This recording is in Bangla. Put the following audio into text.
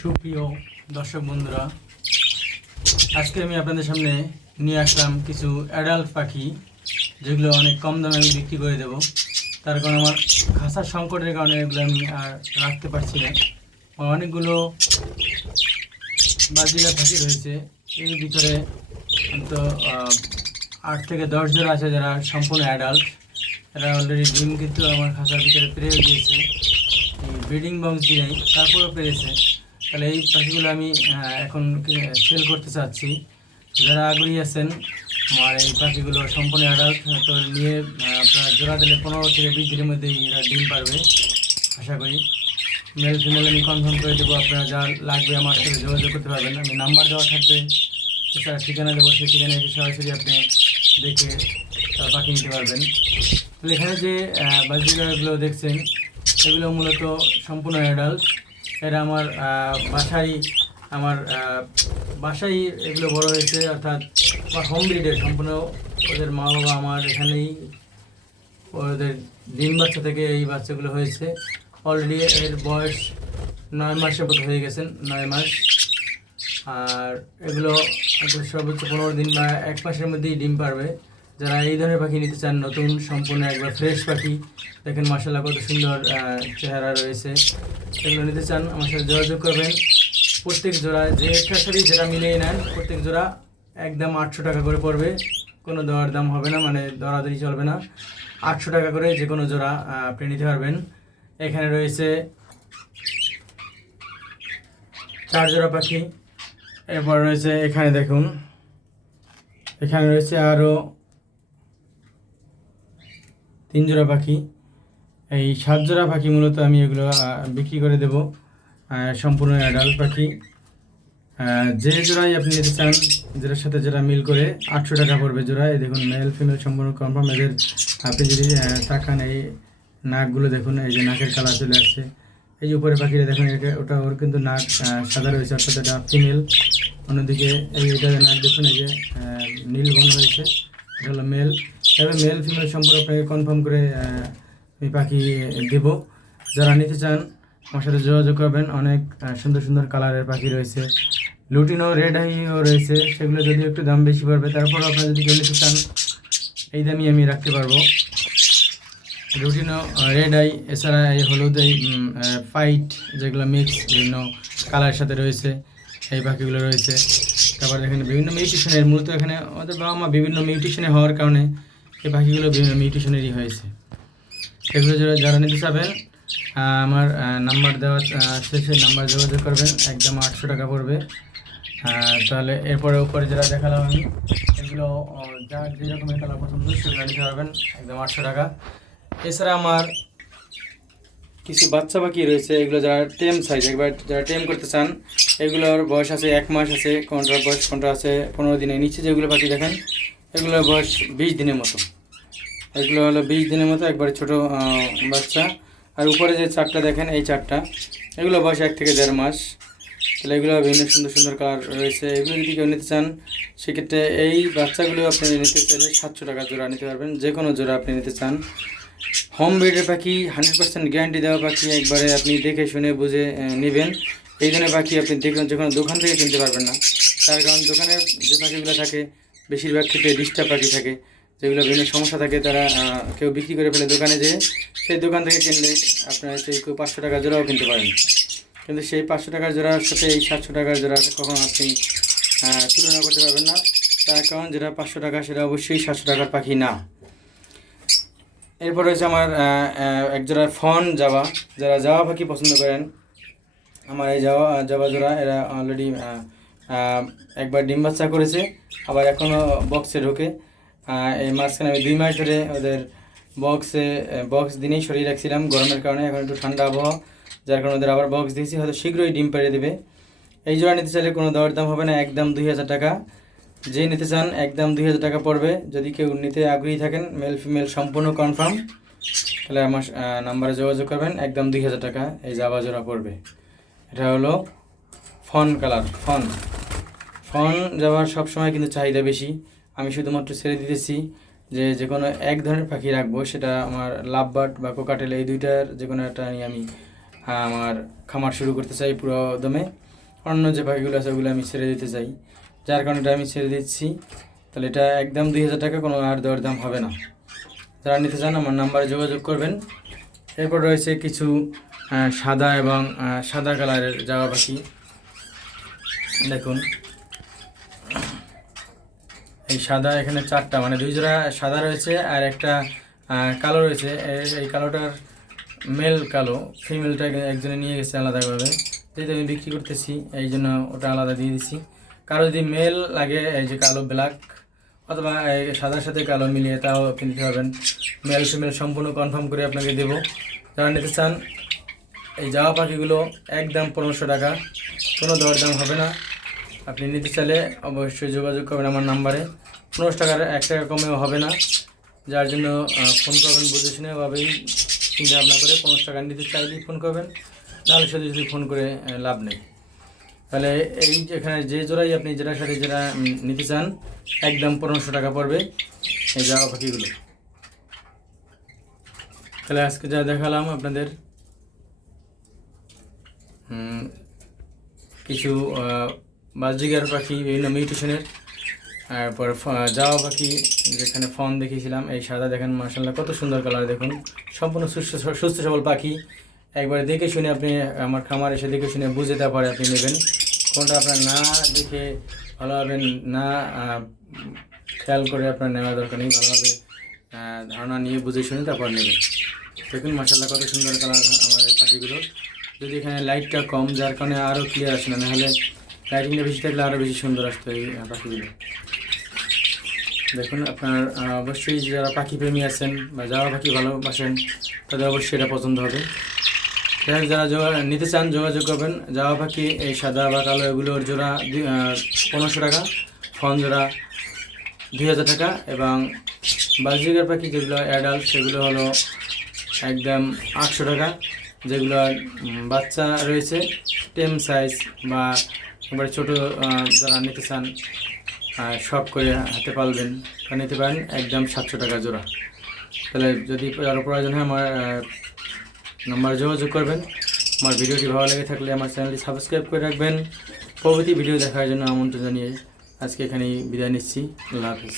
সুপ্রিয় দর্শক বন্ধুরা, আজকে আমি আপনাদের সামনে নিয়ে আসলাম কিছু অ্যাডাল্ট পাখি, যেগুলো অনেক কম দামে আমি বিক্রি করে দেবো। তার কারণ আমার খাঁচার সংকটের কারণে এগুলো আমি আর রাখতে পারছি না। আমার অনেকগুলো বাজিরা পাখি রয়েছে, এর ভিতরে তো 8 থেকে 10 জোড়া আছে যারা সম্পূর্ণ অ্যাডাল্ট। এরা অলরেডি ডিম কিন্তু আমার খাঁচার ভিতরে পেরে গিয়েছে, ব্রিডিং বক্স দিয়ে তারপরেও পেরেছে। তাহলে এই পাখিগুলো আমি এখন সেল করতে চাচ্ছি। যারা আগ্রহী আছেন আমার এই পাখিগুলো সম্পূর্ণ অ্যাডাল্ট, তো নিয়ে আপনার জোড়া দিলে 15 থেকে 20 দিনের মধ্যেই এরা ডিম পারবে আশা করি। মেল ফিমেল আমি কনফার্ম করে দেবো, আপনারা যা লাগবে আমার সাথে যোগাযোগ করতে পারবেন। আমি নাম্বার দেওয়া থাকবে, এছাড়া ঠিকানা দেবো, সেই ঠিকানায় এসে সরাসরি আপনি দেখে পাখি নিতে পারবেন। তো এখানে যে বাজিগারগুলো দেখছেন এগুলো মূলত সম্পূর্ণ অ্যাডাল্ট। এরা আমার বাসায় এগুলো বড় হয়েছে, অর্থাৎ আমার হোম ব্রিডের সম্পূর্ণ। ওদের মা বাবা আমার এখানেই, ওদের ডিম বাচ্চা থেকে এই বাচ্চাগুলো হয়েছে। অলরেডি এর বয়স 9 মাসের মতো হয়ে গেছেন, 9 মাস। আর এগুলো সর্বোচ্চ 15 দিন বা 1 মাসের মধ্যেই ডিম পারবে। যারা এই ধরনের পাখি নিতে চান, নতুন সম্পূর্ণ একবার ফ্রেশ পাখি, দেখেন মাশাআল্লাহ কত সুন্দর চেহারা রয়েছে, এগুলো নিতে চান আমার সাথে যোগাযোগ করবেন। প্রত্যেক জোড়া যে অ্যাক্সেসরি যেটা মিলিয়ে নেন, প্রত্যেক জোড়া একদম 800 টাকা করে পড়বে। কোনো দেওয়ার দাম হবে না, মানে দরাদরি চলবে না। 800 টাকা করে যে কোনো জোড়া আপনি নিতে পারবেন। এখানে রয়েছে 4 জোড়া পাখি। এরপর রয়েছে এখানে দেখুন, এখানে রয়েছে আরও 3 জোড়া পাখি। এই 7 জোড়া পাখি মূলত আমি এগুলো বিক্রি করে দেব, সম্পূর্ণ অ্যাডাল্ট পাখি। যে জোড়াই আপনি নিতে চান, যেটার সাথে যেটা মিল করে 800 টাকা পড়বে জোড়া। এই দেখুন মেল ফিমেল সম্পূর্ণ কনফার্ম। এদের আপনি যদি তাকান, এই নাকগুলো দেখুন, এই যে নাকের কালার চলে আসছে। এই যে উপরে পাখিটা দেখুন, ওটা ওর কিন্তু নাক সাদা রয়েছে, অর্থাৎ এটা ফিমেল। অন্যদিকে এটা নাক দেখুন, এই যে নীল বর্ণ হয়েছে, এটা হলো মেল। এবার মেল ফিমেল সম্পূর্ণ আপনাকে কনফার্ম করে আমি পাখি দেব। যারা নিতে চান আমার সাথে যোগাযোগ করবেন। অনেক সুন্দর সুন্দর কালারের পাখি রয়েছে, লুটিনো রেড আইও রয়েছে, সেগুলো যদি একটু দাম বেশি পড়বে। তারপর আপনারা যদি কেউ নিতে চান এই দামই আমি রাখতে পারবো। লুটিনো রেড আই, এছাড়া এই হলুদ এই ফাইট, যেগুলো মিক্স বিভিন্ন কালারের সাথে রয়েছে, এই পাখিগুলো রয়েছে। তারপর এখানে বিভিন্ন মিউটেশনের, মূলত এখানে আমাদের বাবা মা বিভিন্ন মিউটেশনে হওয়ার কারণে এই পাখিগুলো বিভিন্ন মিউটেশনেরই হয়েছে। সেগুলো যারা নিতে চাবেন আমার নাম্বার দেওয়া আছে, সেই নাম্বার যোগাযোগ করবেন। একদম 800 টাকা পড়বে। তাহলে এরপরে উপরে যেটা দেখালাম আমি, এগুলো যার যে রকমের কালার পছন্দ সেগুলো নিতে পারবেন, একদম 800 টাকা। এছাড়া আমার কিছু বাচ্চা পাখি রয়েছে, এগুলো যারা টেম সাইজ, একবার যারা টেম করতে চান, এগুলোর বয়স আছে 1 মাস আছে, কোনটার বয়স কোনটা আছে 15 দিনের নিচে। যেগুলো পাখি দেখেন এগুলোর বয়স 20 দিনের মতো। এগুলো হলো 20 দিনের মতো, একবারে ছোট বাচ্চা। আর উপরে যে 4টা দেখেন, এই 4টা, এগুলো বয়স 1 থেকে 1.5 মাস। তাহলে এগুলো বিভিন্ন সুন্দর সুন্দর কালার রয়েছে। এগুলো যদি কেউ নিতে চান, সেক্ষেত্রে এই বাচ্চাগুলো আপনি নিতে চাইলে 700 টাকা জোড়া নিতে পারবেন, যে কোনো জোড়া আপনি নিতে চান। হোম ব্রিডের পাখি, 100% গ্যারান্টি দেওয়া পাখি, একবারে আপনি দেখে শুনে বুঝে নেবেন। এই ধরনের পাখি আপনি যে কোনো দোকান থেকে কিনতে পারবেন না। তার কারণ দোকানের যে পাখিগুলো থাকে বেশিরভাগ ক্ষেত্রে ডিস্টার্ব পাখি থাকে, যেগুলো বিভিন্ন সমস্যা থাকে, তারা কেউ বিক্রি করে ফেলে দোকানে যেয়ে। সেই দোকান থেকে কিনলে আপনারা সেই কেউ 500 টাকা জোড়াও কিনতে পারেন, কিন্তু সেই 500 টাকার জোড়ার সাথে এই 700 টাকার জোড়া কখনো আপনি তুলনা করতে পারবেন না। তার কারণ যেটা 500 টাকা সেটা অবশ্যই 700 টাকার পাখি না। এরপর রয়েছে আমার একজোড়া ফন জাভা। যারা জাভা পাখি পছন্দ করেন, আমার এই জাভা জোড়া, এরা অলরেডি একবার ডিম বাচ্চা করেছে, আবার এখনও বক্সে ঢোকে। এই মাঝখানে আমি 2 মাস ধরে ওদের বক্স দিনেই সরিয়ে রাখছিলাম গরমের কারণে। এখন একটু ঠান্ডা আবহাওয়া, যার কারণে ওদের আবার বক্স দিয়েছি, হয়তো শীঘ্রই ডিম পেড়ে দেবে। এই জোড়া নিতে চাইলে কোনো দেওয়ার দাম হবে না, একদম 2000 টাকা। যে নিতে চান একদম 2000 টাকা পড়বে। যদি কেউ নিতে আগ্রহী থাকেন, মেল ফিমেল সম্পূর্ণ কনফার্ম, তাহলে আমার নাম্বারে যোগাযোগ করবেন। একদম 2000 টাকা এই জাভা জোড়া পড়বে। এটা হলো ফন কালার। ফন জাভার সবসময় কিন্তু চাহিদা বেশি। আমি শুধুমাত্র ছেড়ে দিতেছি যে কোনো এক ধরনের পাখি রাখবো, সেটা আমার লাভবার্ড বা কোকাটেল, এই দুইটার যে কোনো একটা নিয়ে আমি আমার খামার শুরু করতে চাই পুরো দমে। অন্য যে পাখিগুলো আছে ওগুলো আমি ছেড়ে দিতে চাই, যার কারণে এটা আমি ছেড়ে দিচ্ছি। তাহলে এটা একদম 2000 টাকা, কোনো আর দেওয়ার দাম হবে না। যারা নিতে চান আমার নাম্বারে যোগাযোগ করবেন। এরপর রয়েছে কিছু সাদা এবং সাদা কালারের জাবা পাখি। দেখুন এই সাদা এখানে 4টা, মানে 2 জোড়া সাদা রয়েছে আর একটা কালো রয়েছে। এই কালোটার মেল কালো, ফিমেলটা একজনে নিয়ে গেছে আলাদাভাবে, যেহেতু আমি বিক্রি করতেছি এই জন্য ওটা আলাদা দিয়ে দিচ্ছি। কারো যদি মেল লাগে, এই যে কালো ব্ল্যাক অথবা সাদার সাথে কালো মিলিয়ে, তাও আপনি নিতে পারবেন। মেল ফিমেল সম্পূর্ণ কনফার্ম করে আপনাকে দেবো। যারা নিতে চান এই জামা পাখিগুলো একদম 1500 টাকা, কোনো দরদাম হবে না। আপনি নিতে চাইলে অবশ্যই যোগাযোগ করবেন আমার নাম্বারে। 1500 টাকার 1 টাকা কমেও হবে না, যার জন্য ফোন করবেন বুঝে শুনে ভাবেই চিন্তা ভাবনা করে। 1500 টাকা নিতে চাইলেই ফোন করবেন, নাহলে শুধু যদি ফোন করে লাভ নেই। তাহলে এই এখানে যে জোড়াই আপনি যেটার সাথে যেটা নিতে চান একদম 1500 টাকা পড়বে এই জামা পাখিগুলো। তাহলে আজকে যা দেখালাম আপনাদের কিছু বাজরিগার পাখি, বিভিন্ন মিউটেশনের, তারপর জাওয়া পাখি, যেখানে ফন দেখিয়েছিলাম এই সাদা, দেখেন মাশাআল্লাহ কত সুন্দর কালার, দেখুন সম্পূর্ণ সুস্থ সবল পাখি। একবার দেখে শুনে আপনি আমার খামার এসে দেখে শুনে বুঝে তারপরে আপনি নেবেন। কোনটা আপনার না দেখে ভালোভাবে না খেয়াল করে আপনার নেওয়া দরকার নেই, ভালোভাবে ধারণা নিয়ে বুঝে শুনে তারপর নেবেন। দেখুন মাশাআল্লাহ কত সুন্দর কালার আমাদের পাখিগুলোর। যদি এখানে লাইটটা কম, যার কারণে আরও ক্লিয়ার আসে না, নাহলে লাইটিংটা বেশি থাকলে আরও বেশি সুন্দর আসতো এই পাখিগুলো। দেখুন আপনার অবশ্যই যারা পাখি প্রেমী আছেন বা যারা পাখি ভালোবাসেন তাদের অবশ্যই এটা পছন্দ হবে। যারা নিতে চান যোগাযোগ করবেন। জাওয়া পাখি এই সাদা বা কালো এগুলোর জোড়া 1500 টাকা, ফন জোড়া 2000 টাকা, এবং বাজরিগার পাখি যেগুলো অ্যাডাল্ট সেগুলো হলো একদম 800 টাকা। যেগুলো বাচ্চা রয়েছে টেম সাইজ বা এবারে ছোটো, যারা নিতে চান শখ করে হাতে পালবেন তা নিতে পারেন, একদম 700 টাকা জোড়া। তাহলে যদি আরও প্রয়োজন হয় আমার নাম্বারে যোগাযোগ করবেন। আমার ভিডিওটি ভালো লেগে থাকলে আমার চ্যানেলটি সাবস্ক্রাইব করে রাখবেন। পরবর্তী ভিডিও দেখার জন্য আমন্ত্রণ জানিয়ে আজকে এখানেই বিদায় নিচ্ছি। আল্লাহ হাফিজ।